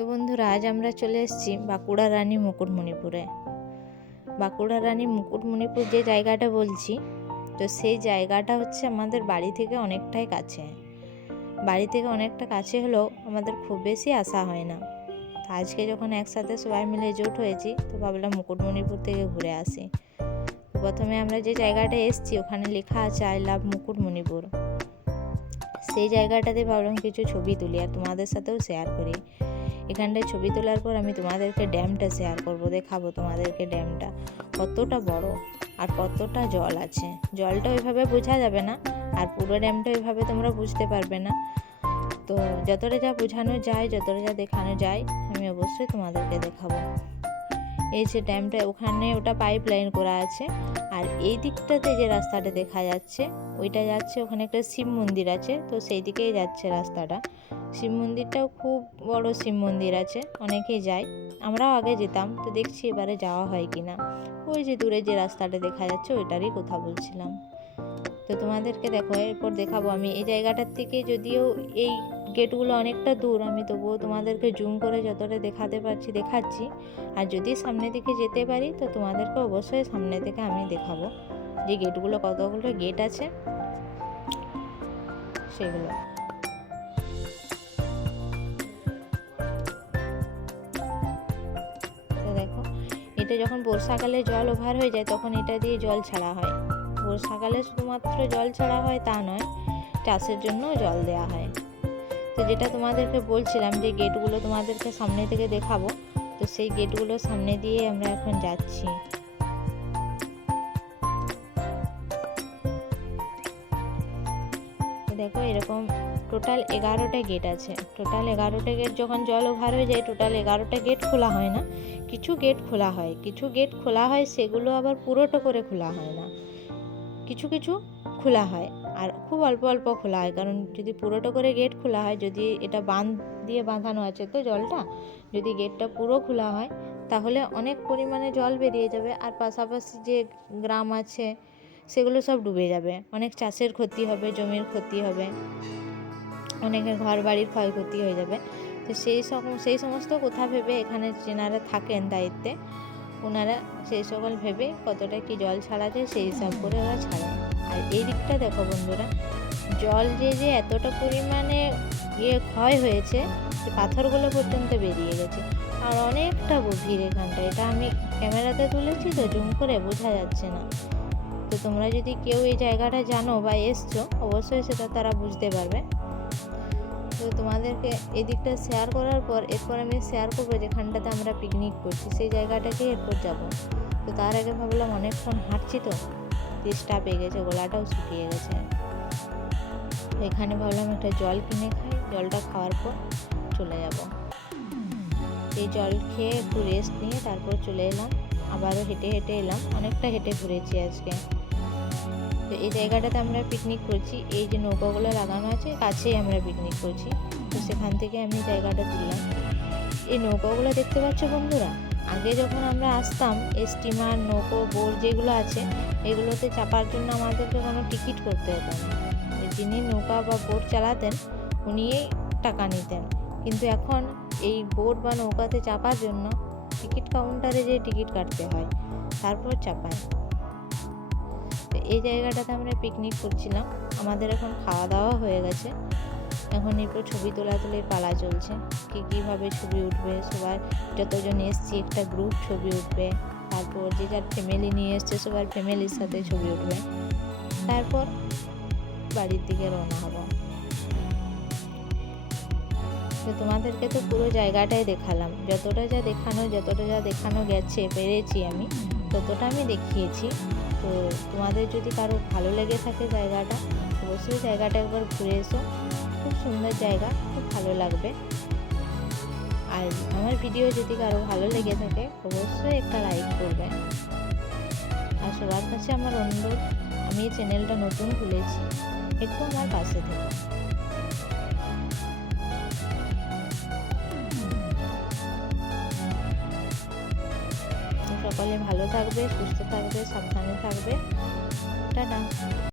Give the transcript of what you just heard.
তো বন্ধুরা, আজ আমরা চলে এসেছি বাঁকুড়া রানী মুকুটমণিপুরে। বাঁকুড়া রানী মুকুটমণিপুর যে জায়গাটা বলছি, তো সেই জায়গাটা হচ্ছে আমাদের বাড়ি থেকে অনেকটাই কাছে। বাড়ি থেকে অনেকটা কাছে হলেও আমাদের খুব বেশি আসা হয় না। তো আজকে যখন একসাথে সবাই মিলে জোট হয়েছি, তো ভাবলাম মুকুটমণিপুর থেকে ঘুরে আসি। প্রথমে আমরা যে জায়গাটা এসেছি ওখানে লেখা আছে আই লাভ মুকুটমণিপুর। সেই জায়গাটাতে ভাবলাম কিছু ছবি তুলি আর তোমাদের সাথেও শেয়ার করি। এখানটায় ছবি তোলার পর আমি তোমাদেরকে ড্যামটা শেয়ার করব, দেখাবো তোমাদেরকে ড্যামটা কতটা বড় আর কতটা জল আছে। জলটা ওইভাবে বোঝা যাবে না, আর পুরো ড্যামটা ওইভাবে তোমরা বুঝতে পারবে না। তো যতটা যা বোঝানো যায়, যতটা যা দেখানো যায়, আমি অবশ্যই তোমাদেরকে দেখাবো। এই যে ড্যামটা, ওখানে ওটা পাইপ লাইন করা আছে। আর এই দিকটাতে যে রাস্তাটা দেখা যাচ্ছে ওইটা যাচ্ছে, ওখানে একটা শিব মন্দির আছে, তো সেই দিকেই যাচ্ছে রাস্তাটা। শিব মন্দিরটাও খুব বড় শিব মন্দির আছে, অনেকেই যায়, আমরাও আগে যেতাম। তো দেখছি এবারে যাওয়া হয় কিনা। ওই যে দূরে যে রাস্তাটা দেখা যাচ্ছে ওইটারই কথা বলছিলাম। তো তোমাদেরকে দেখো, এরপর দেখাবো আমি এই জায়গাটার থেকে। যদিও এই গেটগুলো অনেকটা দূর, আমি তবুও তোমাদেরকে জুম করে যতটা দেখাতে পারছি দেখাচ্ছি। আর যদি সামনে দিকে যেতে পারি তো তোমাদেরকে অবশ্যই সামনে থেকে আমি দেখাবো যে গেটগুলো, কতগুলো গেট আছে সেগুলো। তো দেখো, এটা যখন বর্ষাকালে জল ওভার হয়ে যায় তখন এটা দিয়ে জল ছাড়া হয়। বর্ষাকালে শুধুমাত্র জল ছাড়া হয় তা নয়, চাষের জন্য জল দেওয়া হয়। তো যেটা তোমাদেরকে বলছিলাম যে গেটগুলো তোমাদেরকে সামনে থেকে দেখাবো, তো সেই গেটগুলো সামনে দিয়ে আমরা এখন যাচ্ছি। দেখো, এরকম টোটাল 11টা গেট আছে। টোটাল 11টা গেট, যখন জল ওভার হয়ে যায় টোটাল 11টা গেট খোলা হয় না, কিছু গেট খোলা হয়। কিছু গেট খোলা হয়, সেগুলো আবার পুরোটা করে খোলা হয় না, কিছু কিছু খোলা হয়। আর খুব অল্প অল্প খোলা হয়, কারণ যদি পুরোটা করে গেট খোলা হয়, যদি এটা বাঁধ দিয়ে বাঁধানো আছে তো জলটা, যদি গেটটা পুরো খোলা হয় তাহলে অনেক পরিমাণে জল বেরিয়ে যাবে। আর পাশাপাশি যে গ্রাম আছে সেগুলো সব ডুবে যাবে, অনেক চাষের ক্ষতি হবে, জমির ক্ষতি হবে, অনেকের ঘর বাড়ির ক্ষয়ক্ষতি হয়ে যাবে। তো সেই সমস্ত কথা ভেবে এখানে যেনারা থাকেন দায়িত্বে, ওনারা সেই সকল ভেবে কতটা কি জল ছাড়া যায় সেই হিসাব করে ওরা ছাড়ে। আর এই দিকটা দেখো বন্ধুরা, জল যে এতটা পরিমাণে ক্ষয় হয়েছে যে পাথরগুলো পর্যন্ত বেরিয়ে গেছে। আর অনেকটা গভীর এখানটা, এটা আমি ক্যামেরাতে তুলেছি তো জুম করে বোঝা যাচ্ছে না। তো তোমরা যদি কেউ এই জায়গাটা জানো বা এসছো, অবশ্যই সেটা তারা বুঝতে পারবে। তো তোমাদেরকে এই দিকটা শেয়ার করার পর এরপর আমি শেয়ার করবো যেখানটাতে আমরা পিকনিক করছি সেই জায়গাটাকে এরপর যাব। তো তার আগে ভাবলাম অনেকক্ষণ হাঁটছি তো তেষ্টা পেয়ে গেছে, গলাটাও শুকিয়ে গেছে। এখানে ভাবলাম একটা জল কিনে খাই, জলটা খাওয়ার পর চলে যাব। এই জল খেয়ে একটু রেস্ট নিয়ে তারপর চলে এলাম, আবারও হেঁটে হেঁটে এলাম, অনেকটা হেঁটে ঘুরেছি আজকে। তো এই জায়গাটাতে আমরা পিকনিক করছি, এই যে নৌকাগুলো লাগানো আছে কাছেই আমরা পিকনিক করছি। তো সেখান থেকে আমি জায়গাটা তুললাম। এই নৌকাগুলো দেখতে পাচ্ছ বন্ধুরা, আগে যখন আমরা আসতাম এই স্টিমার, নৌকো, বোট যেগুলো আছে এগুলোতে চাপার জন্য আমাদেরকে কোনো টিকিট করতে হতো না। যিনি নৌকা বা বোট চালাতেন উনিই টাকা নিতেন। কিন্তু এখন এই বোট বা নৌকাতে চাপার জন্য টিকিট কাউন্টারে যেয়ে টিকিট কাটতে হয়, তারপর চাপায়। তো এই জায়গাটাতে আমরা পিকনিক করছিলাম, আমাদের এখন খাওয়া দাওয়া হয়ে গেছে। এখন এরপর ছবি তোলাতুলির পালা চলছে, কীভাবে ছবি উঠবে, সবার যতজন এসছি একটা গ্রুপ ছবি উঠবে, তারপর যে যার ফ্যামিলি নিয়ে এসছে সবার ফ্যামিলির সাথে ছবি উঠবে, তারপর বাড়ির দিকে রওনা হব। তো তোমাদেরকে তো পুরো জায়গাটাই দেখালাম, যতটা যা দেখানো গেছে পেরেছি আমি ততটা আমি দেখিয়েছি। তো তোমাদের যদি কারো ভালো লেগে থাকে জায়গাটা, অবশ্যই জায়গাটা একবার ঘুরে এসো, খুব সুন্দর জায়গা, খুব ভালো লাগবে। আর আমার ভিডিও যদি কারো ভালো লেগে থাকে অবশ্যই একটা লাইক করবে। আর সবার কাছে আমার অনুরোধ, আমি এই চ্যানেলটা নতুন খুলেছি, একটু আমার পাশে থেকো। সকলে ভালো থাকবে, সুস্থ থাকবে, সাবধানে থাকবে। টাটা।